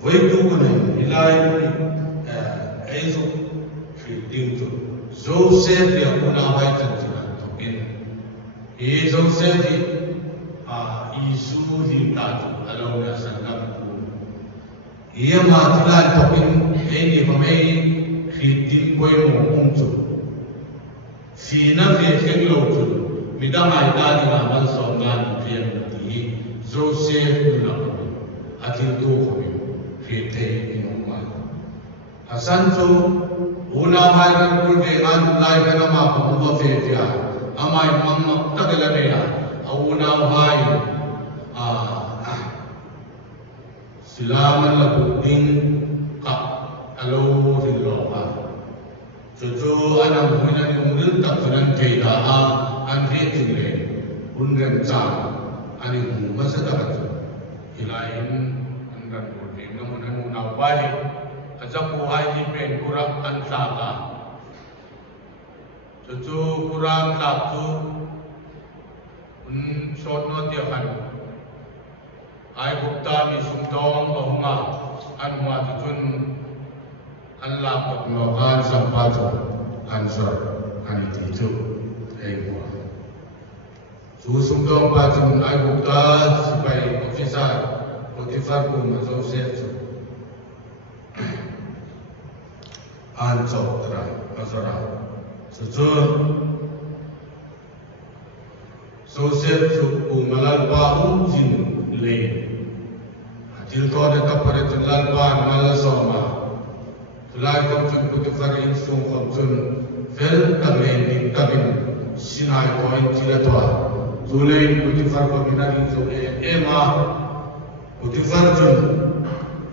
với tu của mình ilai ấy dục khi tin tu Joseph dia una vai tan tan tokin e Joseph di Isu di ta tu alo na sangam ku ia ma tulan tokin e ni pamei khi tin koi mo ong tu fi na ve kheng lo tu midang ai ta di ma man so ngan pian ti Joseph na atil tu ko khi te in ma Hasan tu una vai ran ku ve an lai kana ma ko mo ve dia amai mamma tagala be ya una vai silaman la buding ka alo rin lo ha chu anam huina ni umril tak fanan ke da an re tin le un ran cha ani mu masada ka ilain an ran ko de ngam an mu na vai ajaku hai ni pen kura an sa ka chu kuram la tu un shot no dia kan ai bukta mi sum dong ahunga an wa chun an la ko no kan sampa chu an sor an ti chu ei wa chu sum dong pa chun ai bukta sipai officer Potifar ko ma Joseph chu an chok tra azara chu Joseph chu malal ba jin le til to de ka pare chun lal ba mal soma tulai ko chun Potifar in sung ko chun fel kamen ni kabin sinai ko in tila to tulai Potifar ko binari chu ema Potifar chun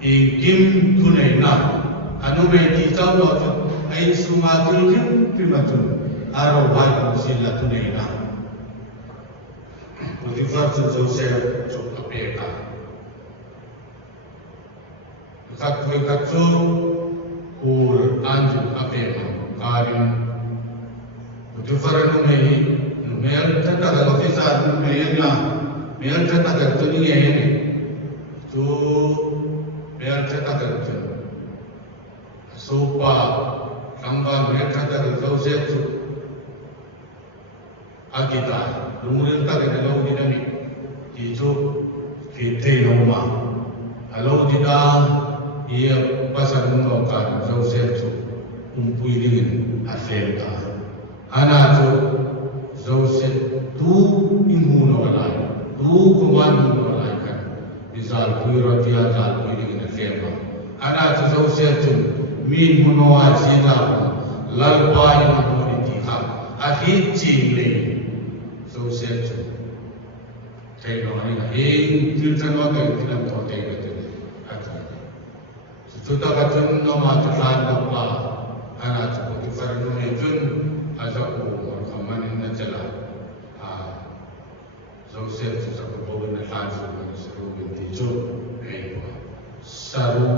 e kim tunai na anu me ti chau lo chun ai suma tul kim primatun aro vai ko sila tunai na Potifar chu Joseph chu apeka kat koi kat chu ur anju apeka karin Potifar nu mei nu mel thata ga officer nu mei na mel thata ga tuni ye tu mel thata ga tuni sopa kamba mel thata ga Joseph chu agita lumurin ta ga lo ni nami ti chu ki te lo ma alo di da ia pasal no ka Joseph chu pui din a fel ta ana chu Joseph tu imuno la tu kuman no la ka bizal pui ro dia ta pui din a fel ma ana chu Joseph chu min muno a chi ta lal pa in mo ni ti ha a hi chi le Joseph chu te no ni la e til ta no ta ti lam to te ga te ata chu ta ga chun no ma ta san no pa ana chu ki far no ne chun a za ko or khaman na chala Joseph chu sa ko bo na san chu na sa ro bin ti chu ei ko saru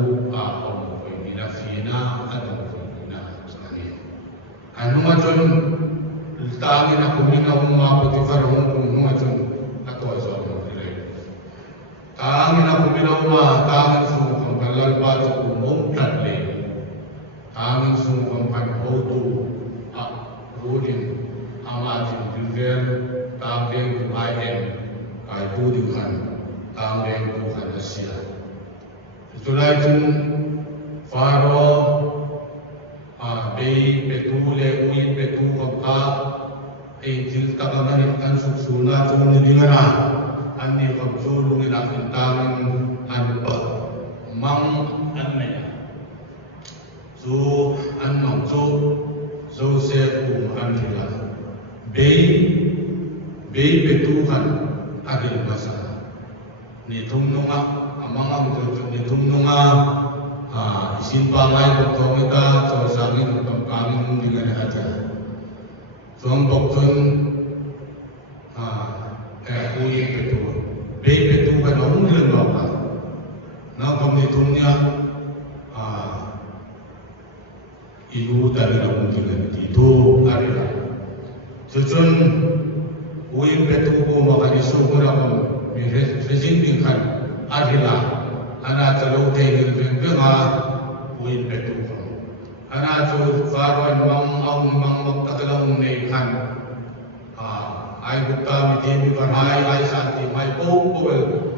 a om ko ni na fi na adu ko ni na ani anu ma chun tagi na kumina umma Potifar hum chun ato zo no re tagi na kumina umma tagi su kam kalal ba chu mom tat le tagi su kam kan ho tu a rodin ama jin bilver tagi ai en kai bu di kan tagi bu kan asia tulai chun faro be betule ui betu ka e til takamani kan suna chun ni dingana anni kam chulu ni la intang an pa mang an me chu an mang chu Joseph an thila be betu kan agil basa ni thumnunga amang am chu ni thumnunga isin pa ngai ko thomita cho sangin kam kangin dingana ata Tuang bokun ui betu, be betu kan orang lelaki apa? Nak kami tunya ibu dari orang tinggal itu hari lah. Sejun ui betu ko makan isu ko nak rezim bingkan hari lah. Anak lo te ngil ben be nga win pe tu ko ana chu faron mang ong mang mak takalong nei khan ai gutta mi te mi par ai santi mai ko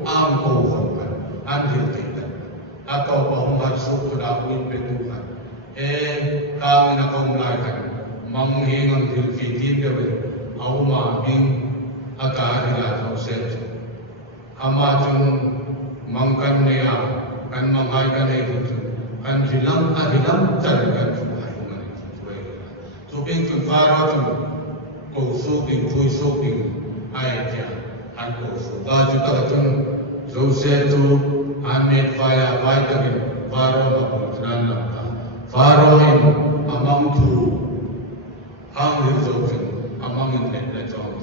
am ko kan an dil te atau bahum har su da win pe tu kan ka na ko lai kan mang hi ngam dil fi tin de we au ma bing aka ila no se ama chung mangkan nea kan mangai kan itu kan hilang cari kan suai mana suai tu ping tu faro tu kau su ping tu su ping ai kia an kau su ka juta kan tu se tu an met faya faya kan faro apa jalan nak faro ini amang tu ang itu kan amang ini nak jawab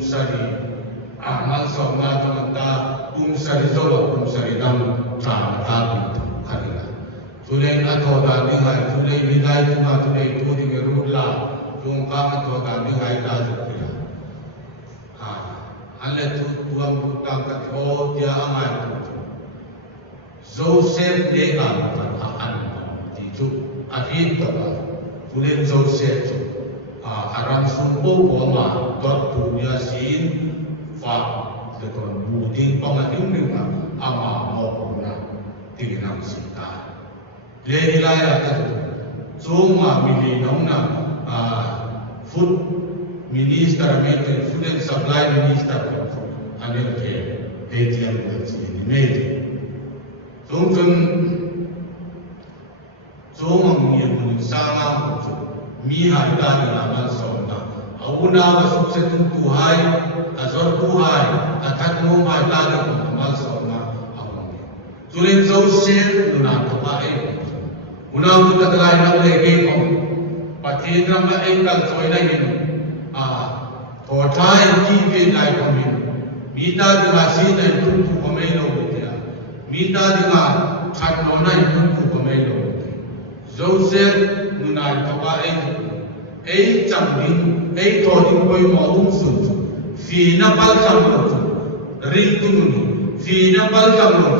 sari amal somna tu mata sari solo sari dam tra ta bi kharila tulai atho da ni hai tulai bilai tu ma tulai tu di me rula tung ka atho da ni hai da ju kila alle tu tuam tu tang ka tho dia amai tu Joseph de ka ta an ti ju afit ta tulai Joseph aram sumpo ko ma dot tu dia sin fa Dengan buding pengadim juga ama maupun tinggal sita. Lelai akan cuma milih nona food minister, food and supply minister, anil ke ATM sini medi. Cuma mengirim sama mihai dan amal sona. Awuna masuk setuntu hai, azor tuhai, akan mumai tadi amal sona awuni. Tulen Joseph nuna tupai. Una kita telah nak lagi kom. Patidra ma engkal join lagi. Totai kipe lai komin. Mita dengan sini tuntu komelo dia. Mita dengan caknona tuntu komelo. Joseph nuna tupai. Jammin, toding koi maum sun. Fina bal jamlo, rintununi. Fina bal jamlo,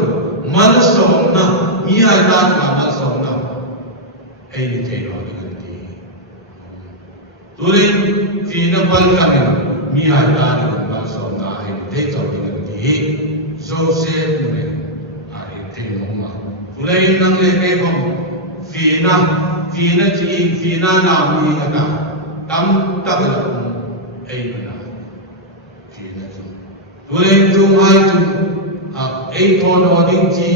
mal sona, miya dan mal sona. Ni teno diganti. Turin fina bal jamlo, miya dan mal sona. Ni teno diganti. Joseph ne, teno ma. Turin nang lebe kom Fina namu ada tam tak ada benar Fina tu. Tulen tu hai tu thon oding ji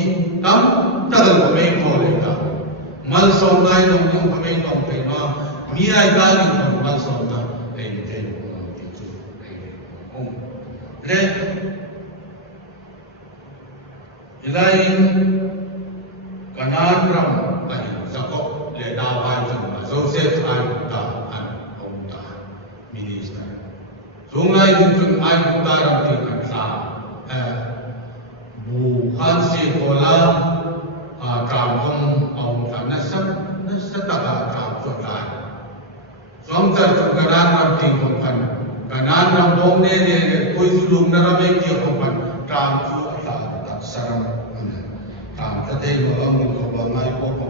tam tak ada pemain ta. Mal songai dong pemain dong ma miai kali mal songa te tu. Le ilain kanan ram Jacob le dawai Joseph ai ta an ông ta minister sungai jun ai ta ram ti kan sa bu han si kola kam kom ông ta na ta ka kam so lai som ta kanan ram ti kom kan kanan ram dong ne koi sulung na ram ek ki kom kan kam chu ta saram tam ta te lo ang ko ba mai ko ko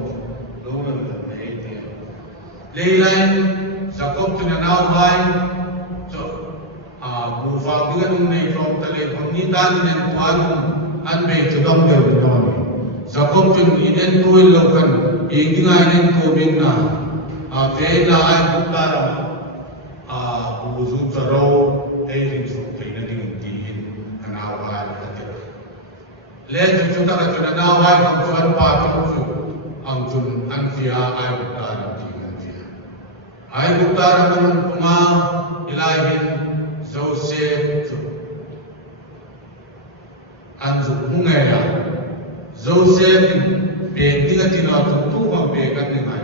Lelai Jacob tu nanau hai so bufa dengan nei from tele pangni dan nen tuan an be tudam de don Jacob tu inen tuil lokan ingai nen ko bin na ve la ai putara bu zu taro ei rin so pe na ding ti hin nanau hai le tu ta ka nanau hai kam tuan pa tu ang tun an fia ai putara Ai bukara dengan pema ilahin Joseph anju mungaya Joseph bentinga tina tu bang bekan ni mai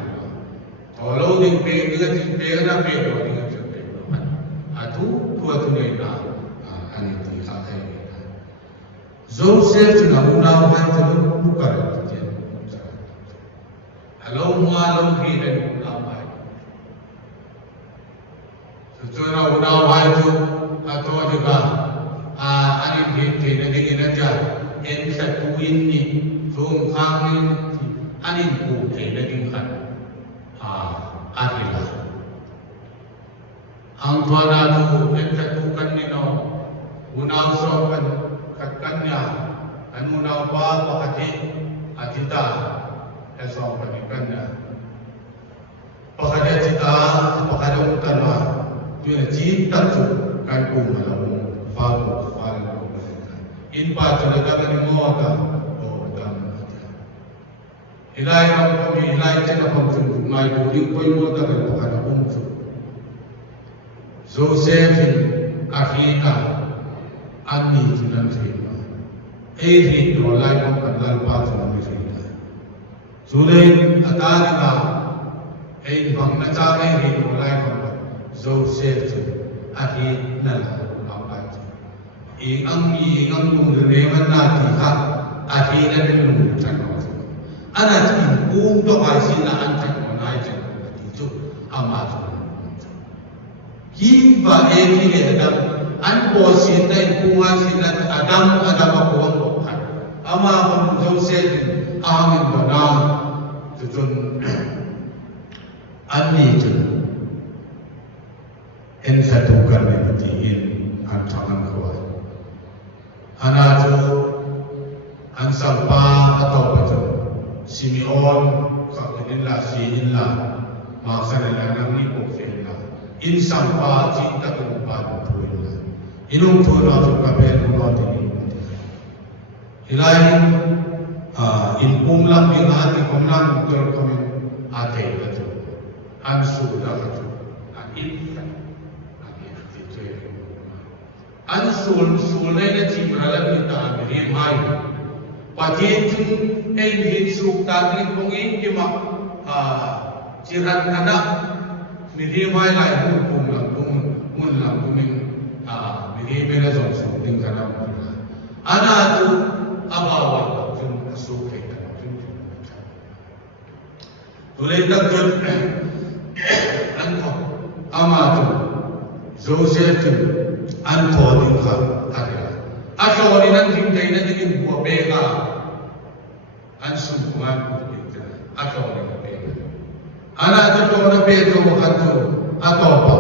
kalau ding bentinga tin begana bego dinga cepe atu tua tu nei na ani ti ka ai Joseph na una mai tu bukara tu hello malam hiden Cuma udah wajib atau juga ani binte nanti kita jah satu ini tu anin ku ke na ding kan atila ang tuana tu ekatukan ni no unaw so kan niya anu unaw pa pakati atita eso kan niya pakati atita pakati utana tu na cita tu kan ku malam falu in pa tu na kan ni mo ka o dan ilai ang kami ilai cina pamsun mai budi koi mo ta kan pakati umsu Joseph Afrika ani jinan sima ri no lai mo kan dal pa sa ni sima Sulay atani ka bang na cha ri no lai mo Joseph aki na la pa ang mung re man na ti ha aki na ni chan no ana ti kung to ai sina an chan no nai chan ti chu ama Hiba eki Adam an bosin na ipungan sila Adam ako ang bukan. Ama akong Joseph angin ba na tutun ani dyan en satukan na natiin ang tangan ko. Anado ang sampa ataw ba dyan Simeon kakinila siinla makasanala ng ipok in sampa cinta kerupan puila inung puila tu kabel puila ini ilahi in pumlang binati kumlang betul kami ate betul ansu dah betul in ansul sulai na cimralan kita beri mai patin hitsuk tagli pungin kima ciran kada Miri mai lai pun lang mun lang kuming miri bela zon so ding kana mun ana tu abawa jun asu ke kana jun tulay tak jun anto ama tu Joseph anto ding ka ada aso ni nang ding dai na ding buah beka ansu kuman kita aso ni Anak tu na Pedro ato pa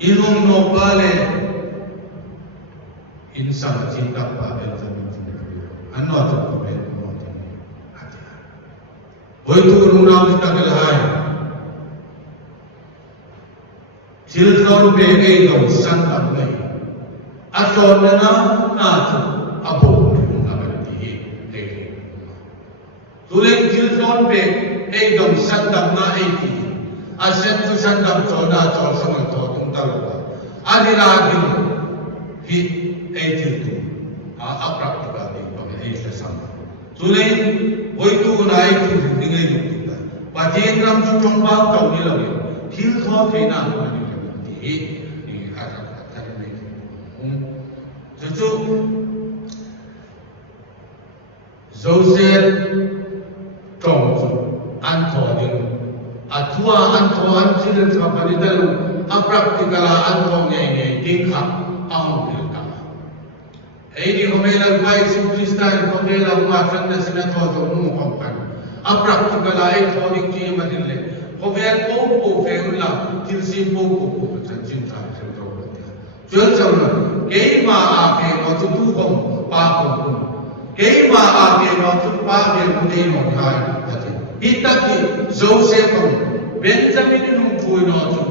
inung no pale insang cinta pa ano ato ko ben mo ati hoy tu na kita kalhay children be gay no santa bay ato na tu abo abati tuleng children be dom sandam na iti asen tu sandam choda chol sama to tung talwa adila din hi etil tu apraktika ni pamili sa sama tulay hoy tu na iti dingai du kita pajen ram tu chong pa tau ni lawi thil tho the na ni ni ara ta ni chu Joseph tong Antonin atua Antonin sila sa kapalitan ang praktikala Antonin tingka ang pilka. Di kumilang baik si Kristan kumilang matang na sinatodo mo kampan. Ang praktikala Antonin kaya madili. Kumilang po feula tilsi po sa cinta sa tawag. Diyan sa mga kay maake mo tutupong pakong. Kay maake mo tutupang din mo kaya. Itaki Joseph Benjamin nung buhay na ito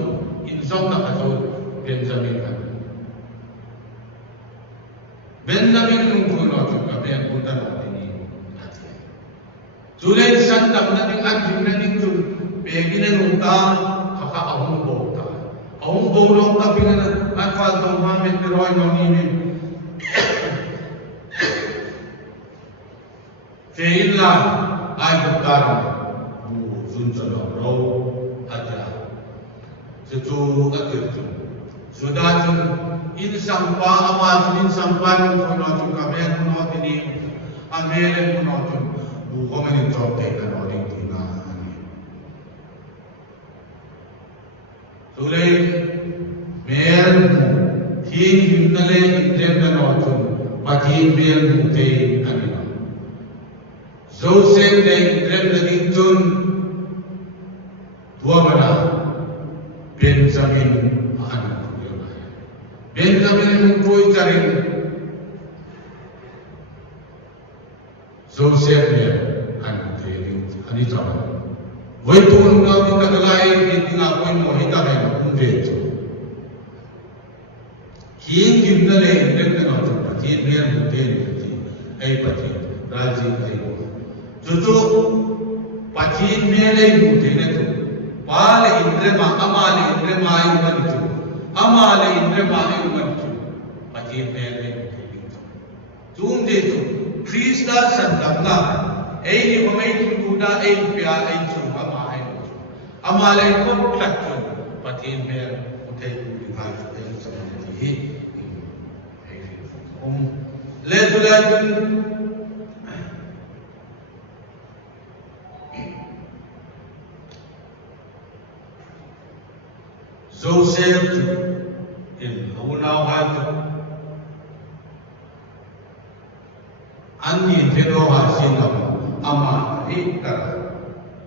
insong nakatawag Benjamin ka Benjamin nung buhay na ito kami ang punta natin natin tulad sandang nating anjing nating ito pegi na nung ta kakaahong bauta ahong bauta tabi nga at faltong hamit ni Roy Noninin fail lang ay buktaran Junjalo Rau ada setu akhirtu sudah jun in sampa amat in sampa nung notun kami nung notini amere nung notun buko manin jote kan oding tina ani tulay mer hin himnale item na notun pati mer mute ani Joseph này rem là đi chun tua mana Benjamin anak Benjamin boy karin Joseph ne anak ani tahu với tuôn nó đi các lại đi ngã quên mọi hết này cũng về rồi khiến kim nó lên đến cái nào cũng phải thiên nhiên một thiên ai phải thiên ra gì ai Jojo pachin mele mutene tu pale indrema amale indrema ayuman tu amale indrema ayuman tu pachin mele mutene tu jumde tu Krista sandamna ei ni pamai tu da ei pya ei chu ama ai amale ko khat tu pachin mele mutene tu hai ei samane hi le tu la Joseph in Hunau Hatu Anni Vero Hasinam Ama Hikara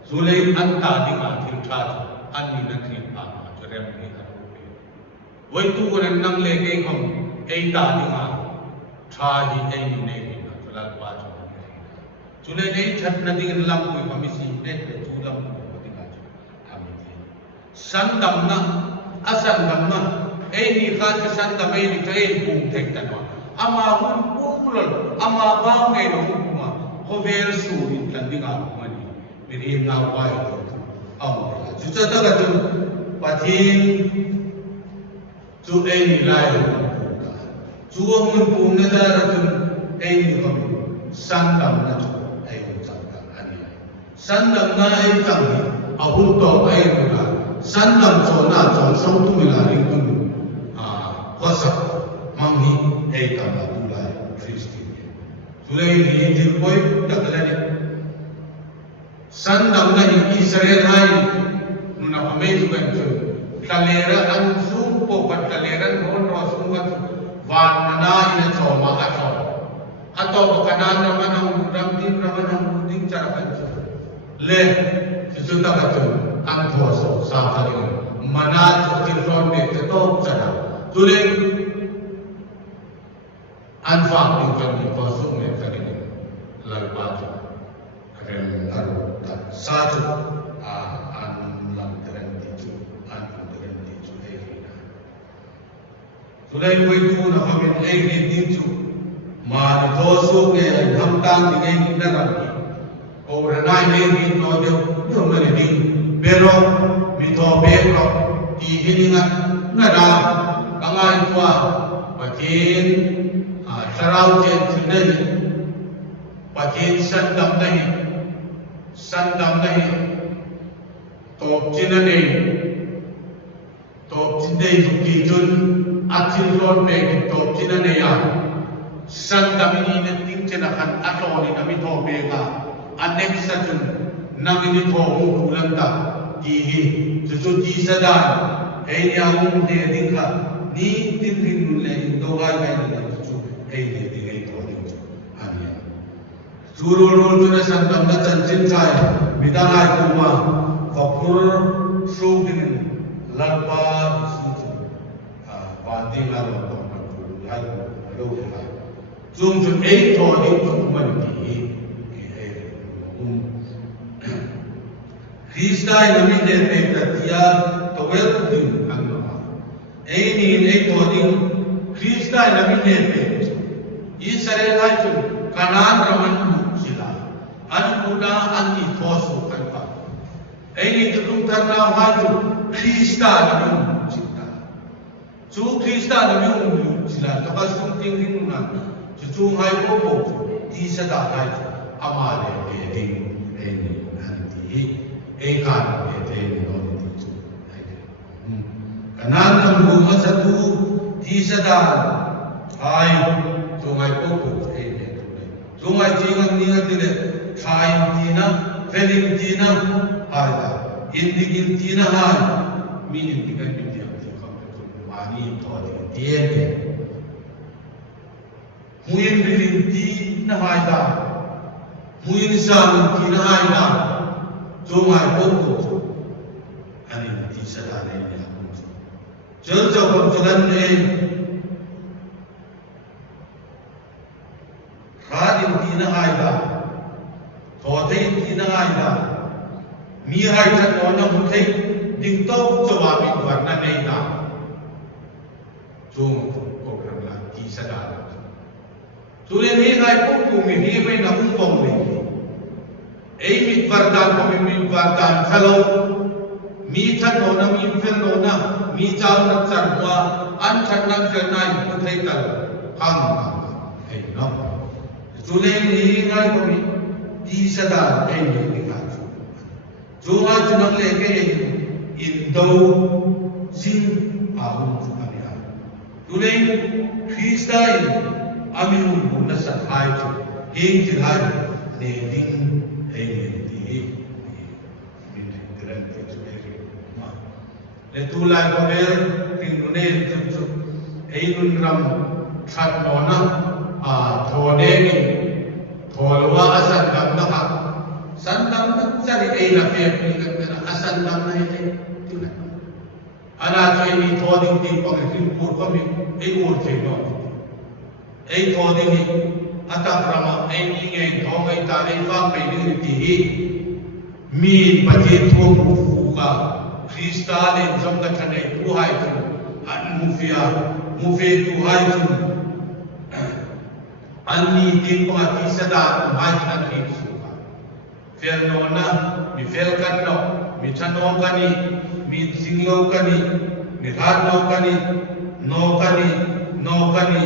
Zulay Anta Dima Tintat Anni Nakri Ama Jerem Hikarupi Waitu Kuran Nang Lege Hom Eita Dima Trahi Eni Negi Natural Bajo Zulay Eitat Nading Lampu Pamisi Net Tulam Padigajo Amiti Sandam Na asan damna ni khat san damai ni train bung thek tanwa ama hun pulol ama ba ngai no kuma hovel su in tlandinga mani miri nga wai to aw chu cha ta ga tu pathin chu ni lai chu hun pung na da ra tu ni ko san dam na chu ai hun cha ta ani san dam na ai chang ni ahun to ai na san dam cho na chong song tu mi la ring tu ko sa mang hi ei ta la tu lai Kristi tu lai ni dil koi tak la ni san dam na in Israel hai nu na pamei tu kan tu kalera an sum po pat kalera non ro sum kan van na ina cho ma ato kanan na manang ram din na manang ding cara kan le tu ta ka tu an thos sa tha ni mana tin ron me te to chana tule an fa ni kan ni ko su me ka ni lal ba tu rem aru ta sa tu an lam tren di tu an tren di tu ai na tule wai tu na ha me ai ni di tu ma ni to su ke ham tang ni ngai na ra ni o ra nai ni no de yo me ni pero mi to pero di hininga ngada kangai tua pakin sarau jen sunai pakin sandam nahi top jinane top jinde yuki jun atil lord me top jinane ya sandam ini nenting jenakan atau ni kami to bega anek sajun namini to ulanta dihi juju di sadar ei yang de dingka ni tin tin le to ga ga ni juju ei de ding ei to ding ania suru ro tu na san tam na chan chin chai bidang ai kuma vapur su ding lalpa su chu pa ding la lo to ma tu ya lo ha zum chu ei to ding chu man ki Krista ini ni dia tawel din ang nama. Ini to din Krista ini ni Israel itu kanan raman sila. An muda an itosu kanpa. Ini tulung tanah waju Krista ini sila. Su Krista ini sila. Lepas sunting din na. Su hai bobo di sada hai amale din ini nanti. Ekan ete no itu. Kanan ang bunga sa tu di sada ay tungai popo ete. Tungai jingang ningat dile kai tina feeling tina ay da indigin tina ay minin tigan bidya ti kampetun mani to di ete. Muin bilin tina ay da muin sam ki na hai na jo ngai ko ko ani ti sa da ne ya jo jo ko jalan ne radin ti na hai da to te ti na hai da mi hai ta no na mu thei ding to cho ba mi war na nei na jo ko kan la ti sa da tu le mi hai ko ku mi ni mai na un bom le ei mi vardan ko mi vardan khalo mi than no na mi fel no na mi chao na chan wa an than na fel nai ku thei tal hang ei no tu le mi hai ko mi ti sa da ei ni ka jo ai chu nang le ke in do sin a un chu ani a tu le Christai ami un na sa hai chu hing chi hai ne ding ei ti min gran ke chu ma le tu lai ko ber king nu ne chu ei nun ram khat no na a tho de ni tho lo wa asan dam na ha san dam na chari ei la fe ni ka na asan dam na ei tu na ana chai ni tho ding ding ko ke pur ko mi ei ur thei no ei tho ding ni atak rama ei ni ngai thong ei ta ei fa pe ni ti hi mi pati thu mu fu ka krista le jong ka thane tu hai tu an mu fe tu hai tu an ni tin pa ti sada hai an ni su ka fel no na mi fel kan no mi chan no ka ni mi sing lo ka ni mi hat no ka ni no ka ni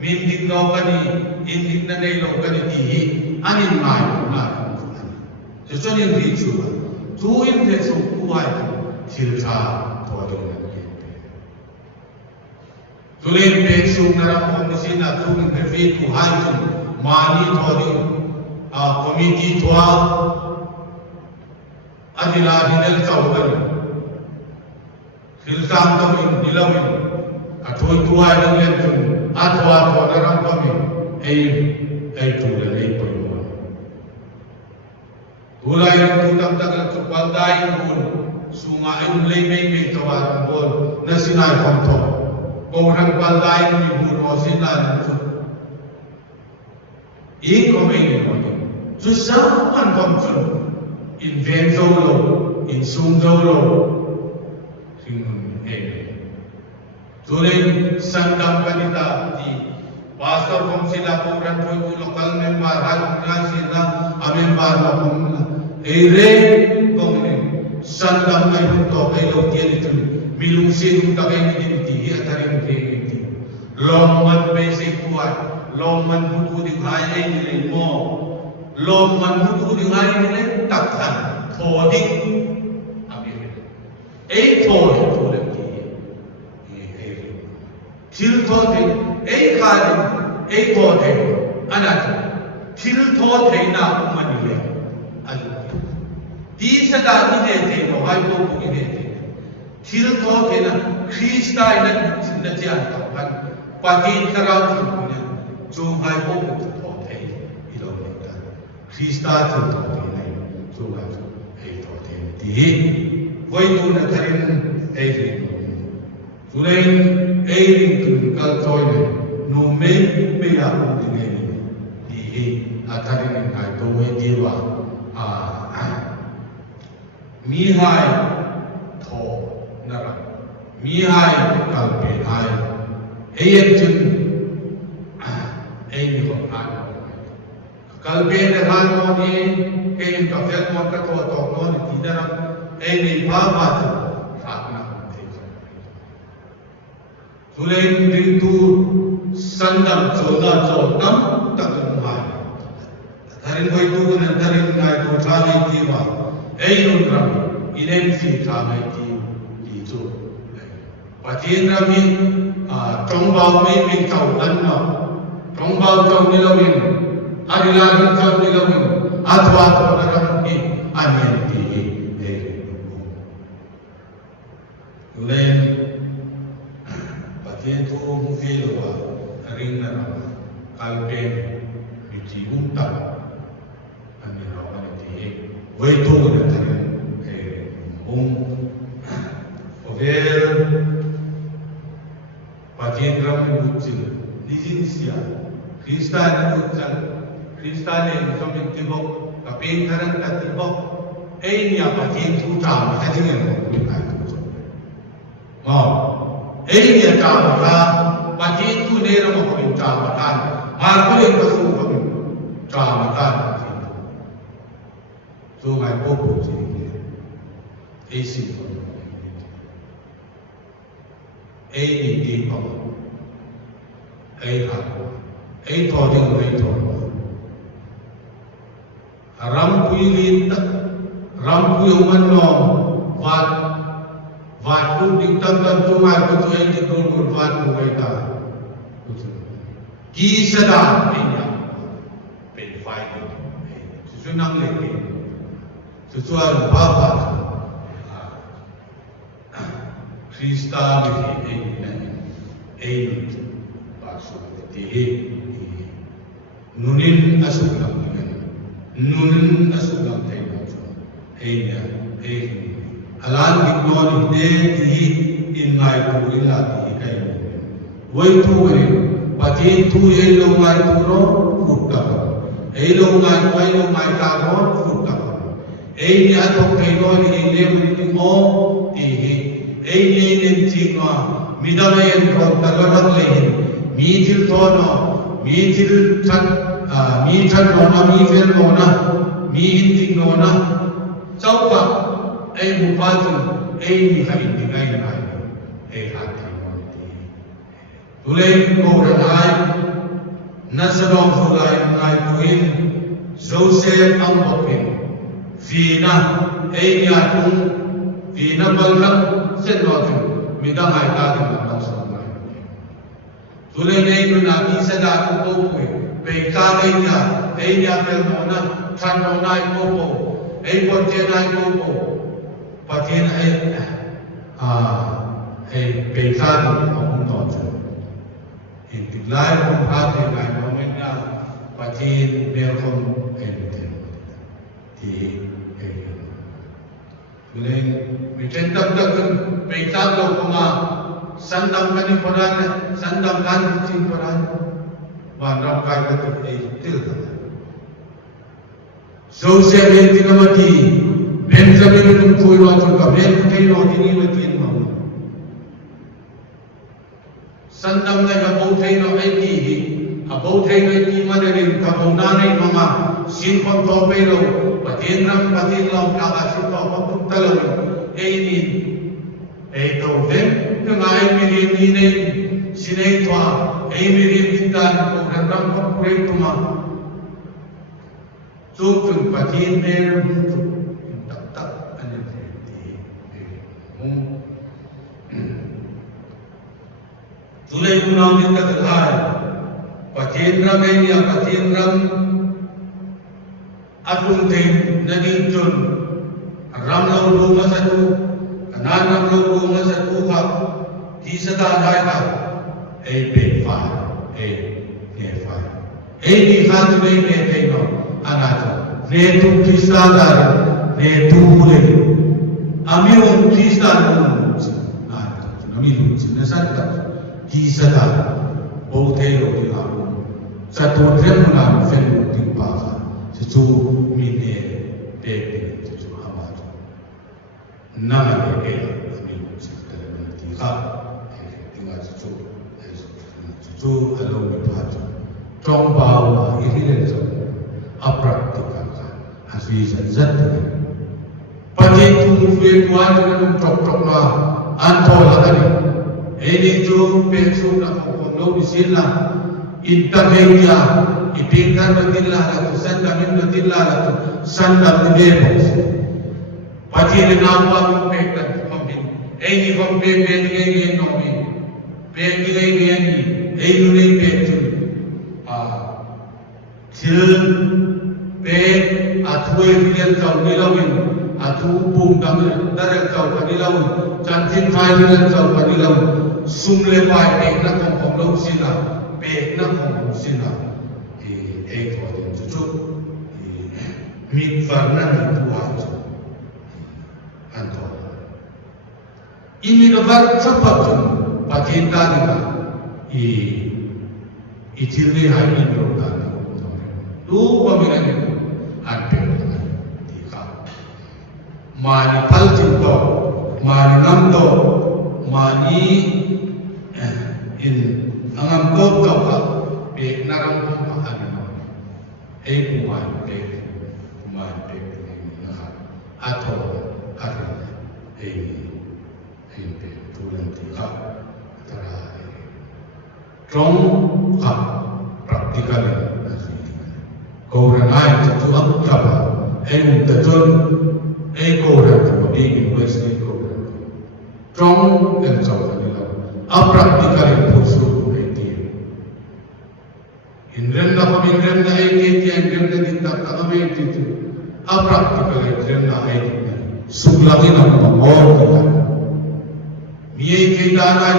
min dik no ka ni in dik na nei lo ka ni ti hi anin mai na so so ni ri chu tu in le so ku ai thil tha tho do na ni tu le pe su na ra ko ni sin na tu ni pe fi tu hai tu ma ni tho di a committee thwa adila hinel chau ka ni thil sam ka min dilawin a thoi tu ai na le tu a thwa tho na ram ka mi ei tu le ei po mo tu lai tu tam tak la tu pal dai bun sunga ai un le me to wa bol na sinai kom tho ko ran pal dai mi bun o sinai tu i ko me ni mo tu sa pan kom tu in ven zo lo in sung zo lo sing ei tu le sang dam ka ni ta ti pastor kom sila ko ran ko local member hal na sila amen ba lo kom ei re kom ni san dam ai hu to ai lo ti ni tu milung sin ta kai ni ti hi atarin ke ti lom man be se kuat lom man hu tu di hai ai ni mo lom man hu tu di hai ni le tak than tho ding amen ei tho tu le ti thil tho te ei kha ei tho te ana thil tho te na man ni le ani ti sa da ni ne te no hai ko ku ni ne te thil tho te na krista ina na jan ta kan pa ti thara tu ni chu hai ko ku tho te i lo ni ta krista tu tho te nai chu ga ei tho te ti voi tu na tharin ei ri tu le ei ri tu kal choi ne no me me ya ku ni ne ti a tharin ai to we ti wa mi hai tho na ra mi hai kal pe hai ei en chun ei mi ho ai kal pe ne han mo ni ke in ka fel mo ka to to no ni ti da ra ei ni pa ma tu ra na Tulen rintu sandam choda chodam takun mai tarin hoi tu ne tarin ngai tu thai ti wa ei nun ram inen fi thai ti chu patin rami trong bao me me chau dan no trong bao chau ni lawin adila ni chau ni lawin atwa ko na ram ki anin ti ei tulen patin tu mu fi lo wa ring na ram kalpen biti unta với tu là thành over Patien ram ucil nizin sia Kristan ucil Kristan yang kami tibok kapin karan katibok ni apa patien tu cam kita jangan bukan tu mau ni cam ka patien tu ni ram kami cam kan marko yang kasu kami cam kan tu mai popo jadi isi đi đi không thật thôi nhưng thôi ram quy liên tất ram quy ông anh lo vạt cũng định tâm tâm chúng ai cũng thấy thì đồn đồn vạt của người ta kỹ sa đà bên phải sự năng lực sự chuẩn ba vạt Krista mesti ini maksudnya nunin asulam nunin asulam tadi alam ignore di ingai tu ilati kai woi tu pati tu elo ngai tu no futta elo ngai ka no futta ni atok kai no ni le ni mo ni nen chingwa midalayan ro tagarak lehin mi thil thono mi thil chan mi chan nona mi fel nona mi hinting nona chauka mupatu ni hai dingai nai hat thai tulai ko rai nasadong fulai ngai tuin Joseph Ambopin Vina ni atung Vina balak senwakin midang ay tatin ang samay. Tulay na ito na isa na ako po may kamay niya pel muna, chan muna ito po, ponte na ito po, pati na may kamay akong tonso. Intiglay kong hati na naman niya, pati meron kong tulay mitendam-dam peitado kuma sandam kani paran sandam kan tin paran wanram kai ka til so se ben tinamati Benjamin kun kuilo tu ka ben kailo dini matin ma sandam na ka bau thaino ai ki a bau thaino ki madarin ka bau na nei mama sin kon to pelo patin lam ka ka sin to ko talam ni to ven ngai mi ni nei sinei twa mi rin tan ko ran ko pure tuma Tukun patin mer tak ane tulay unang din katalay patin ram ya patin ram atung tin naging chun ram law luma sa tu kanan ram law luma sa tu ka di sa tanay ka ben fa ne fa ni fa tu ne no anato ne tu Krista ne tu le amirum Krista no amirum na sa ta di sa ta bo te lo di ha sa tu trem na fe lo di pa su mi ne pe su ha ma na ne amirum sa ta di ha tinga su alo mi pa trong bao i ri le so apraktikal Hafiz zat pagi tu fue tuan dengan tok na antol adani ini tu pensu na kono bisila intameya ipingkan batilla la sanda min batilla la sanda debo pagi ni nampa pekkan pambin ini pambe ni no mi pegi ni ni pensu til pe athuai rian kau nilawin athu pum dam darak kau kanilawin chantin phai rian kau kanilawin sumle pai pe na kong lo sila pe na kong sila ko din chu mit varna ni tua ini dapat cepat pacinta kita itirli hari ini rotan tu pemikiran itu ada tiga mani palcinto mani namdo mani in angam kop kapa be naram kapa ano kuman be atau ada be tulen tiga antara trong kap praktikal kau rangai itu apa betul kau rangai di universiti kau trong dan jauh ni lah praktikal itu suruh Indren na pamindren na indren na dinta kami itu praktikal indren na suglangin ang mga mga miyay kay danay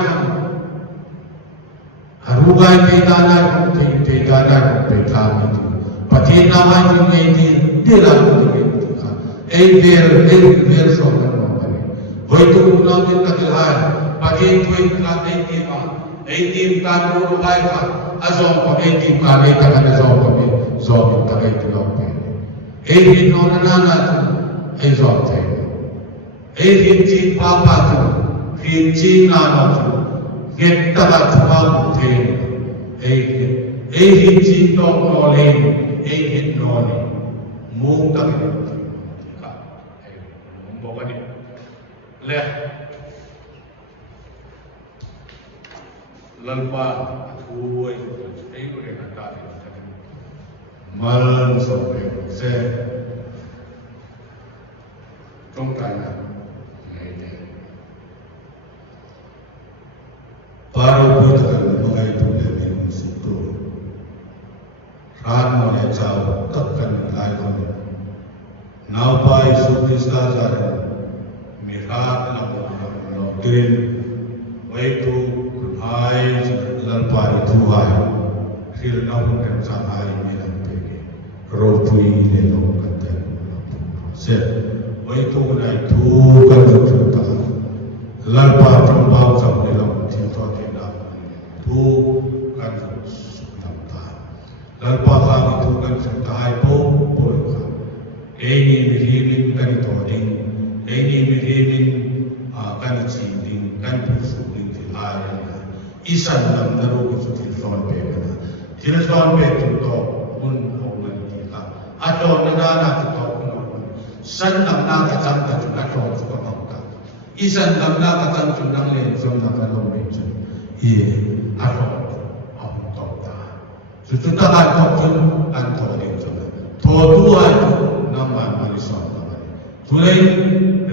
harugay kay danay kay danay kay kami pati naman yung hindi lang ber so hoy to namin katilhan pati tuwing ka team ka rugay ka azong pa team ka kay azong pa zong ka kay tulope no na azong tayo Hinti papa tu, hinti nana tu, kita tu te, hinti dong nolin, hint nolin, mung tak itu, bawa ni, leh, lalpa, tuai, boleh kata, mal sampai, se, tongkana. Baru betul mengenai tulen yang situ. Ran mulai jauh tekan lain. Naupai suci sahaja. Mirat namun green. Waitu hai lalpai tuai. Hil namun dan sampai milam pergi. Rotui lelong kata. Set. Waitu naik tu kan cerita. Lalpai tumbau sampai lelong. Tu kan sunnah. Lalpa kami tu kan sunnah boleh kan. Ini mirimin kan toding, ini mirimin kan cinding, kan bersuling di air. Isan dalam naruh itu telefon pekana. Telefon pek tu pun orang kita. Atau negara tu pun. Senang nak kacang tu atau suka makan. Isan dalam nak kacang tu nang lain sunnah kan orang itu. Atau Sudah tak tahu antara itu. Dua itu nama manusia. Tulai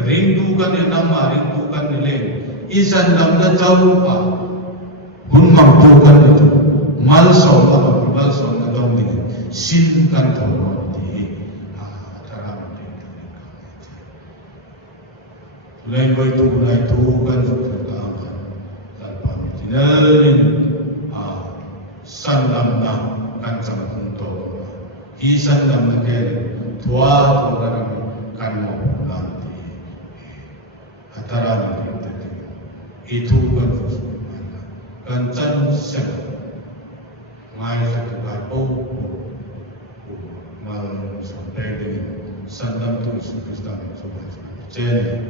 rindukan yang nama rindukan lain. Isan nama jauh apa? Gunmangkukan itu. Malsau dalam ini. Silkan tolong di dalam ini. Tulai itu kan terutama. Lalu sanlam na kancam untuk isan lam nakal tua orang kan mau nanti antara itu kancam sek mai satu kau mal sampai dengan sanlam tu sudah jadi